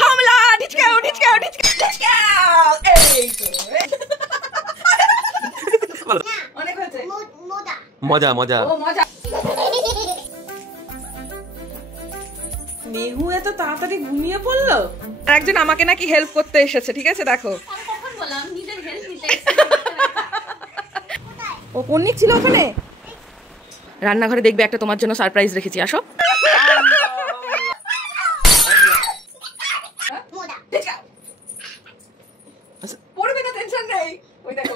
হামলা ঢিচকাও ঢিচকাও ঢিচকাও ঢিচকাও এই তো অনেক হয়েছে মজা মজা ও মজা মেহু এত তাড়াতাড়ি ঘুমিয়ে পড়লো একজন আমাকে নাকি হেল্প করতে এসেছে ঠিক আছে দেখো কখন বললাম নিজের হেল্প নিতে ও কোন নিক ছিল ওখানে রান্নাঘরে দেখবে একটা তোমার জন্য সারপ্রাইজ রেখেছি আসো পড়বে না টেনশন নেই ওই দেখো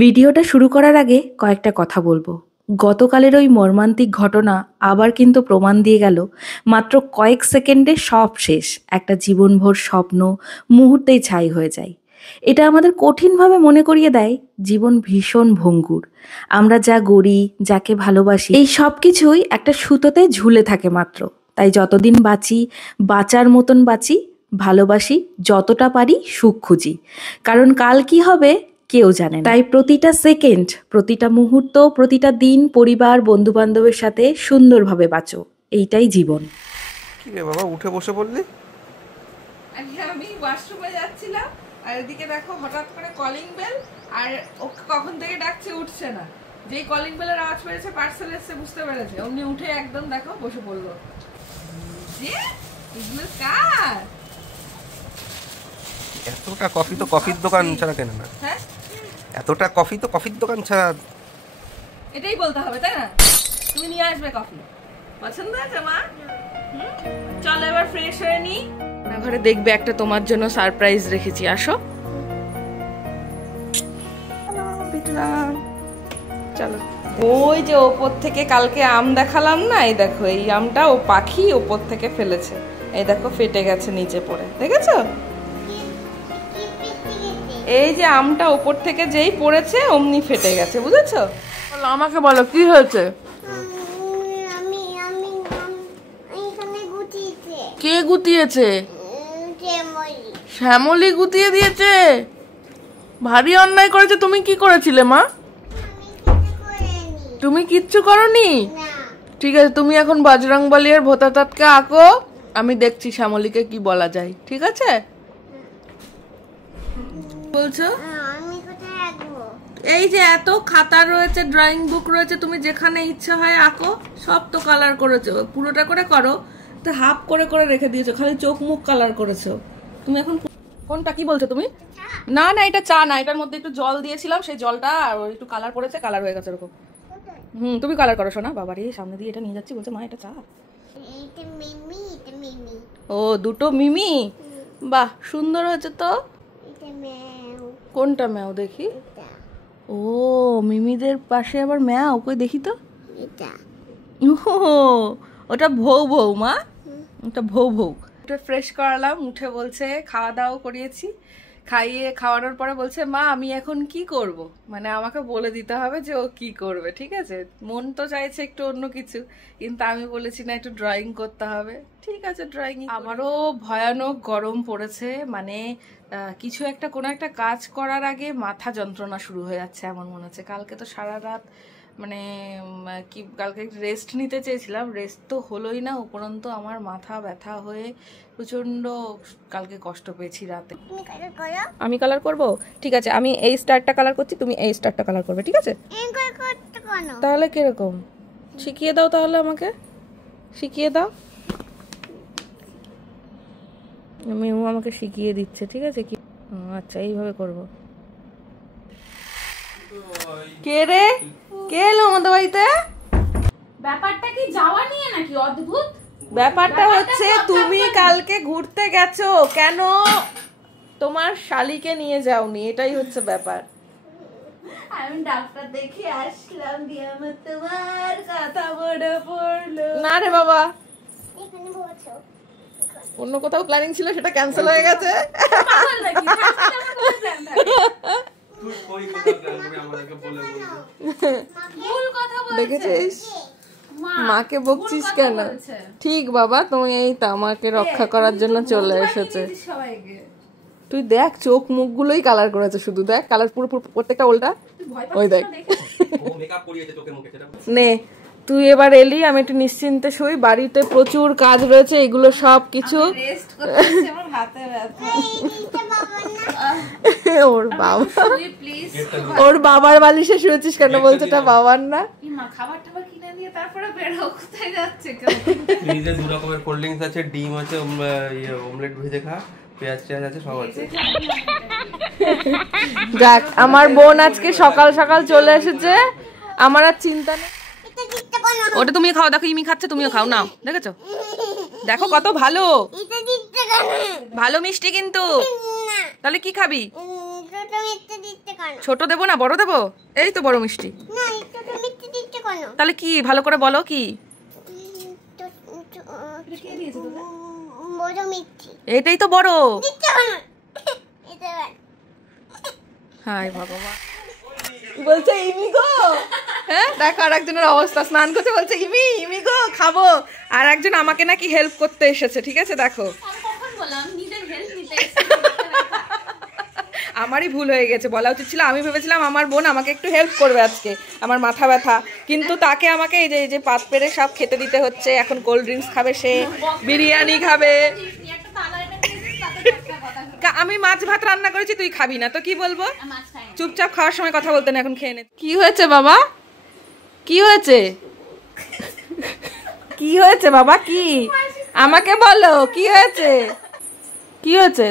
ভিডিওটা শুরু করার আগে কয়েকটা কথা বলবো। গতকালের ওই মর্মান্তিক ঘটনা আবার কিন্তু প্রমাণ দিয়ে গেল মাত্র কয়েক সেকেন্ডে সব শেষ, একটা জীবনভর স্বপ্ন মুহূর্তেই ছাই হয়ে যায়। এটা আমাদের কঠিনভাবে মনে করিয়ে দেয় জীবন ভীষণ ভঙ্গুর। আমরা যা গড়ি, যাকে ভালোবাসি, এই সব কিছুই একটা সুতোতে ঝুলে থাকে মাত্র। তাই যতদিন বাঁচি বাঁচার মতন বাঁচি, ভালোবাসি, যতটা পারি সুখ খুঁজি, কারণ কাল কি হবে কেউ জানে না। তাই প্রতিটা সেকেন্ড, প্রতিটা মুহূর্ত, প্রতিটা দিন পরিবার বন্ধু বান্ধবের সাথে সুন্দরভাবে বাঁচো, এইটাই জীবন। কি রে বাবা উঠে বসে পড়লি? আমি ওয়াশরুমে যাচ্ছিলাম আর এদিকে দেখো হঠাৎ করে কলিং বেল, আর ও কখন থেকে ডাকছে উঠছে না। যেই কলিং বেলের আওয়াজ পেয়েছে পার্সেল এসে বুঝতে পেরেছে, অমনি উঠে একদম দেখো বসে পড়লো। যে এগুলো কার? এতটা কফি তো কফির দোকান ছাড়া কেন না? হ্যাঁ এতটা কফি তো কফির দোকান ছাড়া। এটাই বলতে হবে তাই না? তুমি নিয়ে আসবে কফি, পছন্দ আছে মা? চলো এবার ফ্রেশ হয়ে নি। ঘরে দেখবে একটা তোমার জন্য সারপ্রাইজ রেখেছি আসো। চলো ওই যে ওপর থেকে কালকে আম দেখালাম না, এই দেখো এই আমটা ও পাখি ওপর থেকে ফেলেছে, এই দেখো ফেটে গেছে নিচে পড়ে, দেখেছো? এই যে আমটা ওপর থেকে যেই পড়েছে অমনি ফেটে গেছে, বুঝেছো? আমাকে বলো কি হয়েছে? কে গুতিয়েছে? শ্যামলী গুতিয়ে দিয়েছে। ভারী অন্যায় করেছে। তুমি কি করেছিলে মা? তুমি কিচ্ছু করনি? ঠিক আছে, তুমি এখন বজরংবলী আর ভোতাতাতকে আঁকো, আমি দেখছি শ্যামলীকে কি বলা যায়, ঠিক আছে? বলছো এই যে এত খাতা রয়েছে, ড্রয়িং বুক রয়েছে, তুমি যেখানে ইচ্ছা হয় আঁকো, সব তো কালার করেছো, পুরোটা করে করো, তো হাফ করে করে রেখে দিয়েছো, খালি চোখ মুখ কালার করেছো। তুমি এখন কোনটা কি বলছো তুমি? না না এটা চা না, এটার মধ্যে একটু জল দিয়েছিলাম, সেই জলটা একটু কালার করেছে, কালার হয়ে গেছে এরকম। তুমি কালার করো শোনা। বাবারে সামনে দিয়ে এটা নিয়ে যাচ্ছি, বলছে মা এটা চা। ও দুটো মিমি, বাহ সুন্দর হয়েছে তো। কোনটা ম্যাও দেখি? ও মিমিদের পাশে আবার ম্যাও, কই দেখি তো। ওটা ভৌ ভৌ মা, ওটা ভৌ ভৌ। উঠে ফ্রেশ করালাম, উঠে বলছে খাওয়া দাওয়া করিয়েছি, খাওয়ানোর পরে বলছে মা আমি এখন কি করব, মানে আমাকে বলে দিতে হবে যে ও কি করবে, ঠিক আছে? মন তো চাইছে একটু অন্য কিছু, কিন্তু আমি বলেছি না একটু ড্রয়িং করতে হবে, ঠিক আছে ড্রয়িং। আবারও ভয়ানক গরম পড়েছে, মানে কিছু একটা কোনো একটা কাজ করার আগে মাথা যন্ত্রণা শুরু হয়ে যাচ্ছে এমন মনে হচ্ছে। কালকে তো সারা রাত মানে কি কালকে রেস্ট নিতে চেয়েছিলাম, রেস্ট তো হলোই না, উপরন্তু আমার মাথা ব্যথা হয়ে প্রচন্ড কালকে কষ্ট পেয়েছি রাতে। আমি কালার করব, ঠিক আছে আমি এই স্টারটা কালার করছি, তুমি এই স্টারটা কালার করবে, ঠিক আছে? তাহলে কিরকম শিখিয়ে দাও, তাহলে আমাকে শিখিয়ে দাও। মেমু আমাকে শিখিয়ে দিচ্ছে, ঠিক আছে? কি আচ্ছা এইভাবে করব। কে রে, কে এলো আমাদের বাড়িতে? ব্যাপারটা কি যাওয়া নিয়ে নাকি? অদ্ভুত ব্যাপারটা হচ্ছে তুমি কালকে ঘুরতে গেছো, কেন তোমার শালিকে নিয়ে যাওনি, এটাই হচ্ছে ব্যাপার। আমি ডাক্তার দেখে আসলাম, দিয়ে আমার তোমার কথা মনে পড়লো। না রে বাবা, অন্য কোথাও প্ল্যানিং ছিল, সেটা ক্যান্সেল হয়ে গেছে। দেখেছিস মাকে বকছিস কেন? ঠিক বাবা, তুমি এই তো আমাকে রক্ষা করার জন্য চলে এসেছে। তুই দেখ চোখ মুখ গুলোই কালার করেছে, শুধু দেখ কালার পুরো প্রত্যেকটা উল্টা। ওই দেখ নে তুই এবার এলি, আমি একটু নিশ্চিন্তে শুই, বাড়িতে প্রচুর কাজ রয়েছে, এগুলো সব কিছু রেস্ট করতেছি, আমার হাতে ব্যথা। ওর বাবা, তুই প্লিজ ওর বাবার বালিশে শুয়েছিস কেন? বলছে এটা বাবার না। মা খাবার টাবার কিনে দিয়ে তারপরে বেরো, কোথায় যাচ্ছে? ফ্রিজে দু রকমের কোল্ড ড্রিঙ্কস আছে, ডিম আছে, অমলেট ভেজে খা, পেঁয়াজ টেয়াজ আছে, সব আছে। যাক, আমার বোন আজকে সকাল সকাল চলে এসেছে, আমার আর চিন্তা নেই। ওটা তুমি খাও, দেখো ইমি খাচ্ছে, তুমিও খাও, নাও। দেখেছো, দেখো কত ভালো ভালো মিষ্টি। কিন্তু তাহলে কি খাবি? ছোট দেবো না বড় দেবো? এই তো বড় মিষ্টি। তাহলে কি ভালো করে বলো, কি? এটাই তো বড়। হাই ভগবান, বলছে ইমি গো। হ্যাঁ, দেখো আর একজনের অবস্থা, স্নান করতে বলছে ইমি, ইমি গো খাবো, আর একজন আমাকে নাকি হেল্প করতে এসেছে। ঠিক আছে, দেখো আমারই ভুল হয়ে গেছে, বলা উচিত ছিল। আমি ভেবেছিলাম আমার বোন আমাকে একটু হেল্প করবে আজকে, আমার মাথা ব্যথা, কিন্তু তাকে আমাকে এই যে পাত পেরে সব খেতে দিতে হচ্ছে। এখন কোল্ড ড্রিঙ্কস খাবে, সে বিরিয়ানি খাবে। আমি মাছ ভাত রান্না করেছি, তুই খাবি না তো কি বলবো? চুপচাপ খাওয়ার সময় কথা বলতে না, এখন খেয়ে নে। কি হয়েছে বাবা, কি হয়েছে? কি হয়েছে বাবা, কি? আমাকে বলো কি হয়েছে, কি হয়েছে?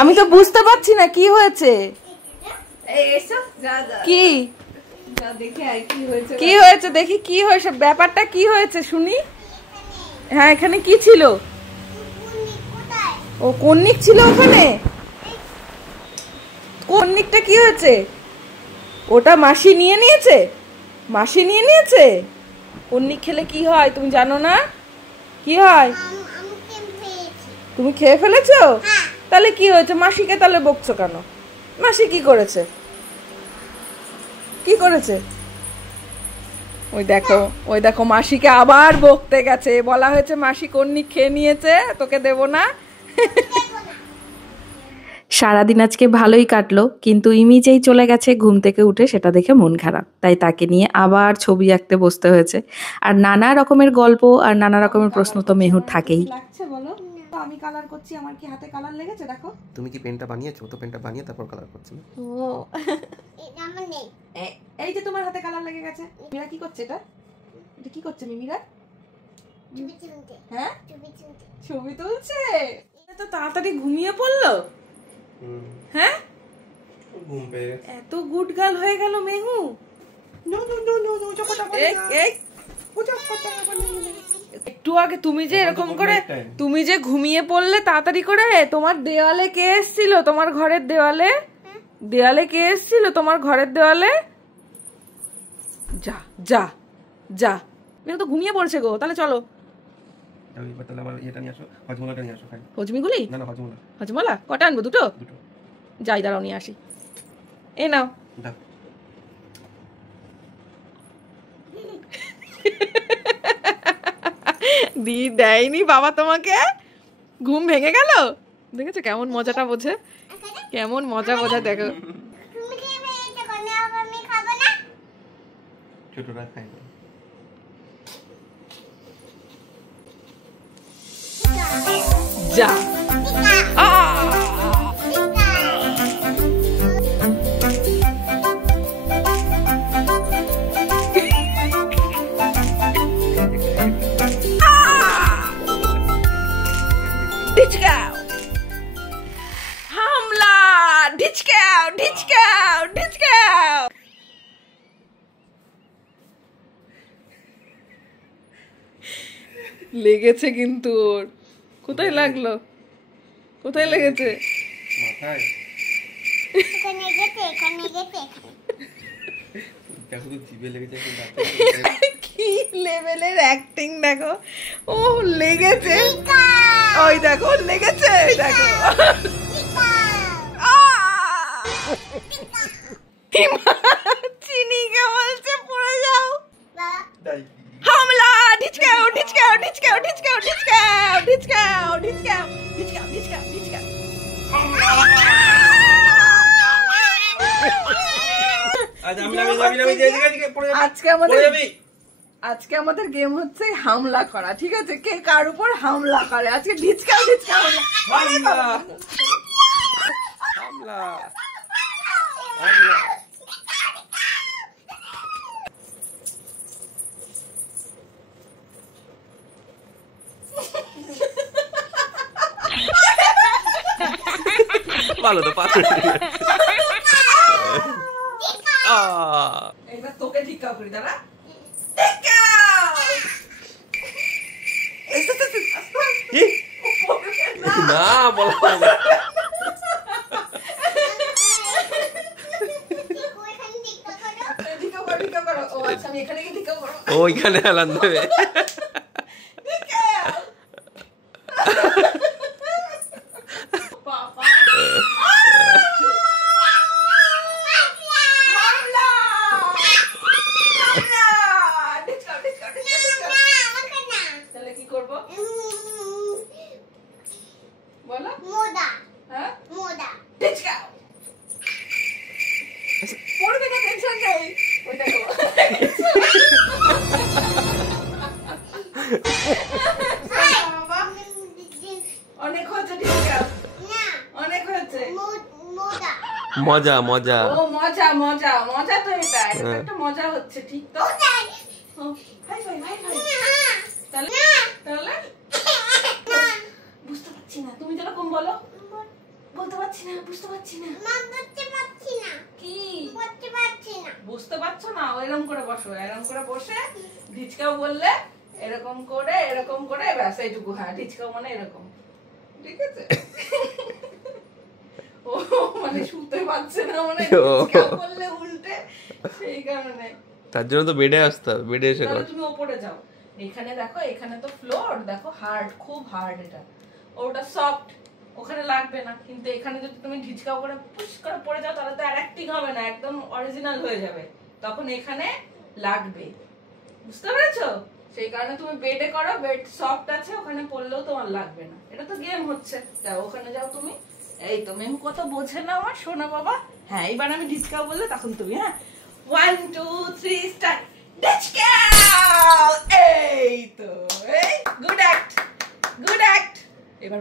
আমি তো বুঝতে পারছি না কি হয়েছে। কি কি হয়েছে দেখি, কি হয়েছে, ব্যাপারটা কি হয়েছে শুনি। হ্যাঁ, এখানে কি ছিল? ও কন্নিক ছিল ওখানে। কন্নিকটা কি হয়েছে? ওটা মাসি নিয়ে নিয়েছে, মাসি নিয়ে নিয়েছে। কন্নিক খেলে কি হয় তুমি জানো না? কি হয়? তুমি খেয়ে ফেলেছো? তাহলে কি হয়েছে? মাসিকে তাহলে বকছো কেন? মাসি কি করেছে, কি করেছে? ওই দেখো, ওই দেখো, মাসিকে আবার বকতে গেছে। বলা হয়েছে মাসি কন্নিক খেয়ে নিয়েছে, তোকে দেব না। সারাদিন আজকে ভালোই কাটলো, কিন্তু ইমি যেই চলে গেছে ঘুম থেকে উঠে, সেটা দেখে মন খারাপ। তাই তাকে নিয়ে আবার ছবি আঁকতে বসতে হয়েছে। আর নানা রকমের গল্প আর নানা রকমের প্রশ্ন তো মেহুর থাকেই। লাগছে বলো তো, আমি কালার করছি, আমার কি হাতে কালার লেগেছে? দেখো তুমি কি পেনটা বানিয়েছো? তো পেনটা বানিয়ে তারপর কালার করছো না? ও এই যে তোমার হাতে কালার লেগে গেছে। মিরা কি করছে? এটা এটা কি করছে মিমিরা? হ্যাঁ, ছবি তুলছে। এত তাড়াতাড়ি ঘুমিয়ে পড়লো। হ্যাঁ, ঘুম পেয়ে এত গুড গার্ল হয়ে গেল মেহু। একটু আগে তুমি যে এরকম করে, তুমি যে ঘুমিয়ে পড়লে তাড়াতাড়ি করে, তোমার দেওয়ালে কে এসেছিল? তোমার ঘরের দেওয়ালে, দেওয়ালে কে এসেছিল? তোমার ঘরের দেওয়ালে। যা যা যা, মেহু তো ঘুমিয়ে পড়ছে গো। তাহলে চলো, তাহলে আমার এটা নিয়ে আসো, হজমলাটা নিয়ে আসো। হজমিগুলি? না না, হজমলা। হজমলা কটা আনবো? দুটো? যাই, দাঁড়াও নিয়ে আসি। এ নাও। দি দেয়নি বাবা তোমাকে? ঘুম ভেঙে গেল? দেখেছো কেমন মজাটা বোঝে, কেমন মজা বোঝা। দেখো ছোটরা খাই না। যা হামলা, ঢিচকাও ঢিচকাও ঢিচকাও। লেগেছে কিন্তু ওর। কোথায় লাগলো? কোথায় লেগেছে? মাথায়। দেখো তো জিভে লেগেছে। কি লেভেলের অ্যাক্টিং দেখো। ও লেগেছে, ওই দেখো লেগেছে, ওই দেখো। চিনিকে বলছে পড়ে যাও। হামলা, ঢিচকাও ঢিচকাও ঢিচকাও ঢিচকাও ঢিচকাও ঢিচকাও ঢিচকাও ঢিচকাও ঢিচকাও ঢিচকাও। আজকে আমাদের গেম হচ্ছে হামলা করা, ঠিক আছে? কে কার উপর হামলা করে। আজকে ঢিচকা ভালো তো পাথর এবার তোকে ঢিকা করি, দাঁড়া। না বলো ওইখানে হেলান দেবে। মজা মজা ও মজা মজা মজা তো এটা একটা মজা হচ্ছে, ঠিক তো? তাহলে বুঝতে পারছি না, তুমি যেরকম বলো। বলতে পারছি না, বুঝতে পারছি না, কি বুঝতে পারছো না? এরকম করে বসো, এরকম করে বসে ঢিচকাও বললে এরকম করে ব্যাস এইটুকু। হ্যাঁ, ঢিচকাও মানে এরকম, ঠিক আছে? ও মানে শুতে পারছে না, মানে বললে উল্টে, সেই কারণে। তার জন্য তো বেডে আসতে হবে, বেডে এসে তাহলে তুমি উপরে যাও। এখানে দেখো, এখানে তো ফ্লোর দেখো, হার্ড, খুব হার্ড এটা। ওটা সফট, ওখানে লাগবে না। কিন্তু এখানে যদি তুমি ঢিচকাও করে পুশ করে পড়ে যাও তাহলে তো আর অ্যাক্টিং হবে না, একদম অরিজিনাল হয়ে যাবে। তখন এখানে লাগবে, বুঝতে পেরেছো? সেই কারণে তুমি বেডে করো, বেড সফট আছে, ওখানে পড়লেও তোমার লাগবে না। এটা তো গেম হচ্ছে। যাও ওখানে যাও তুমি। এই তো মেম কত বোঝে না আমার সোনা বাবা। হ্যাঁ, এবার আমি ঢিচকাও বললে তখন তুমি। হ্যাঁ, 1 2 3 স্টার্ট। ঢিচকাও! এই তো, এই গুড অ্যাক্ট, গুড অ্যাক্ট। এবার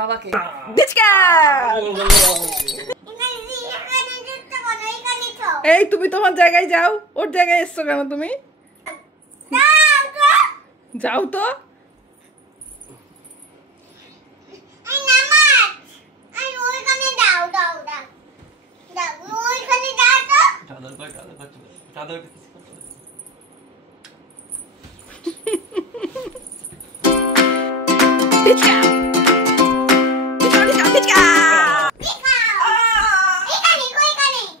বাবাকে ঢিচকাও! এই তুমি তোমার জায়গায় যাও, ওর জায়গায় এসছো কেন তুমি? যাও তো।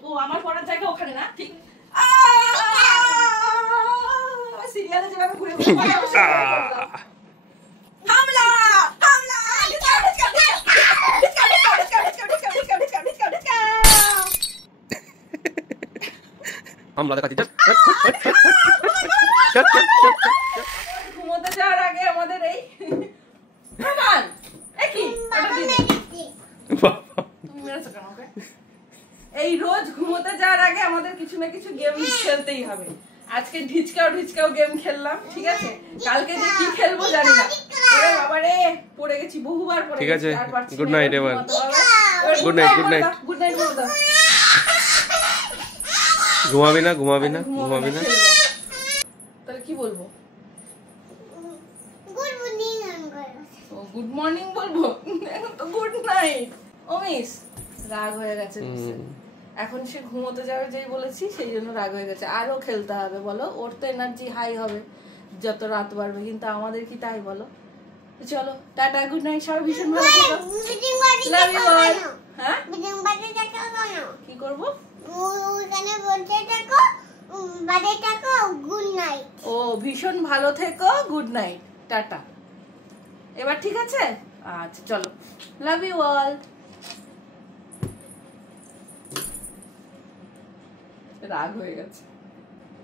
ও আমার পড়ার জায়গা ওখানে না, ঠিক? সিরিয়ালে যেভাবে ঘুরে ঘুরে হামলা হামলা! হামলা দেখাচ্ছি। ঘুমোতে যাওয়ার আগে আমাদের এই এই রোজ ঘুমোতে যাওয়ার আগে আমাদের কিছু না কিছু গেম খেলতেই হবে। আজকে ঢিচকাও গেম খেললাম, ঠিক আছে? কালকে যে কি খেলবো জানি না। ওরে বাবা রে, পড়ে গেছি, বহুবার পড়ে গেছি। ঠিক আছে, গুড নাইট। এবার good night, good night, good night বলে দাও। ঘুমাবি না? তাহলে কি বলবো? গুড মর্নিং বলবো, এখন তো গুড নাইট। ও মিস রাগ হয়ে গেছে, এখন সে ঘুমোতে যাবে যেই বলেছি, সেই জন্য রাগ হয়ে গেছে। আরো খেলতে হবে, বলো? ওর তো এনার্জি হাই হবে যত রাত বাড়বে, কিন্তু আমাদের কি তাই? বলো। চলো, টাটা, গুড নাইট, সবাই ভীষণ ভালো থেকো। Love you all. হ্যাঁ, কি করবো? ও ভীষণ ভালো থেকো, গুড নাইট, টাটা। এবার ঠিক আছে? আচ্ছা চলো, লাভ ইউ অল। রাগ হয়ে গেছে।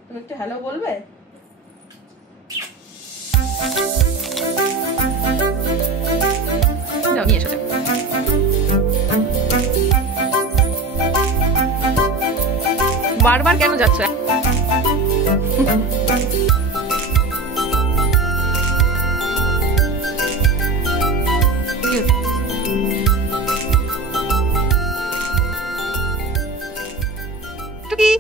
তুমি একটু হ্যালো বলবে? নিয়ে এসো। বারবার কেন যাচ্ছ? টুকি